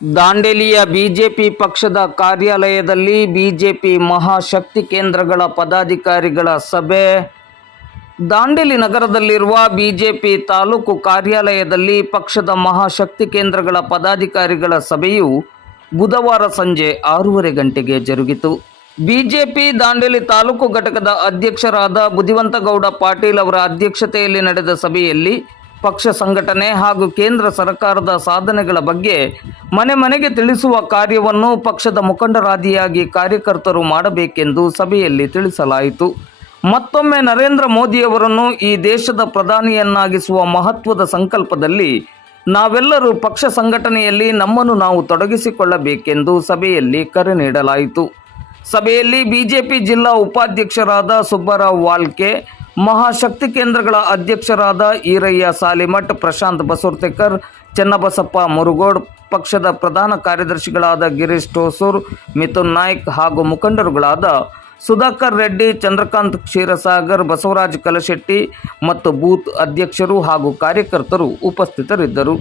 ದಾಂಡೇಲಿಯ BJP ಪಕ್ಷದ ಕಾರ್ಯಾಲಯದಲ್ಲಿ BJP ಮಹಾಶಕ್ತಿ ಕೇಂದ್ರಗಳ ಪದಾಧಿಕಾರಿಗಳ ಸಭೆ. ದಾಂಡೇಲಿ ನಗರದಲ್ಲಿರುವ ಬಿಜೆಪಿ ತಾಲೂಕು ಕಾರ್ಯಾಲಯದಲ್ಲಿ ಪಕ್ಷದ ಮಹಾಶಕ್ತಿ ಕೇಂದ್ರಗಳ ಪದಾಧಿಕಾರಿಗಳ ಸಭೆಯು ಬುಧವಾರ ಸಂಜೆ ಆರೂವರೆ ಗಂಟೆಗೆ ಜರುಗಿತು. ಬಿಜೆಪಿ ದಾಂಡೇಲಿ ತಾಲೂಕು ಘಟಕದ ಅಧ್ಯಕ್ಷರಾದ ಬುದ್ಧಿವಂತಗೌಡ ಪಾಟೀಲ್ ಅವರ ಅಧ್ಯಕ್ಷತೆಯಲ್ಲಿ ನಡೆದ ಸಭೆಯಲ್ಲಿ ಪಕ್ಷ ಸಂಘಟನೆ ಹಾಗೂ ಕೇಂದ್ರ ಸರ್ಕಾರದ ಸಾಧನೆಗಳ ಬಗ್ಗೆ ಮನೆ ಮನೆಗೆ ತಿಳಿಸುವ ಕಾರ್ಯವನ್ನು ಪಕ್ಷದ ಮುಖಂಡರಾದಿಯಾಗಿ ಕಾರ್ಯಕರ್ತರು ಮಾಡಬೇಕೆಂದು ಸಭೆಯಲ್ಲಿ ತಿಳಿಸಲಾಯಿತು. ಮತ್ತೊಮ್ಮೆ ನರೇಂದ್ರ ಮೋದಿಯವರನ್ನು ಈ ದೇಶದ ಪ್ರಧಾನಿಯನ್ನಾಗಿಸುವ ಮಹತ್ವದ ಸಂಕಲ್ಪದಲ್ಲಿ ನಾವೆಲ್ಲರೂ ಪಕ್ಷ ಸಂಘಟನೆಯಲ್ಲಿ ನಮ್ಮನ್ನು ನಾವು ತೊಡಗಿಸಿಕೊಳ್ಳಬೇಕೆಂದು ಸಭೆಯಲ್ಲಿ ಕರೆ ನೀಡಲಾಯಿತು. ಸಭೆಯಲ್ಲಿ ಬಿಜೆಪಿ ಜಿಲ್ಲಾ ಉಪಾಧ್ಯಕ್ಷರಾದ ಸುಬ್ಬರಾವ್ ವಾಲ್ಕೆ ಮಹಾಶಕ್ತಿ ಕೇಂದ್ರಗಳ ಅಧ್ಯಕ್ಷರಾದ ಈರಯ್ಯ ಸಾಲಿಮಠ್, ಪ್ರಶಾಂತ್ ಬಸುರ್ತೇಕರ್ ಚೆನ್ನಬಸಪ್ಪ ಮುರುಗೋಡ್, ಪಕ್ಷದ ಪ್ರಧಾನ ಕಾರ್ಯದರ್ಶಿಗಳಾದ ಗಿರೀಶ್ ಟೋಸೂರ್ ಮಿಥುನ್ ನಾಯ್ಕ್ ಹಾಗೂ ಮುಖಂಡರುಗಳಾದ ಸುಧಾಕರ್ ರೆಡ್ಡಿ, ಚಂದ್ರಕಾಂತ್ ಕ್ಷೀರಸಾಗರ್, ಬಸವರಾಜ್ ಕಲಶೆಟ್ಟಿ ಮತ್ತು ಬೂತ್ ಅಧ್ಯಕ್ಷರು ಹಾಗೂ ಕಾರ್ಯಕರ್ತರು ಉಪಸ್ಥಿತರಿದ್ದರು.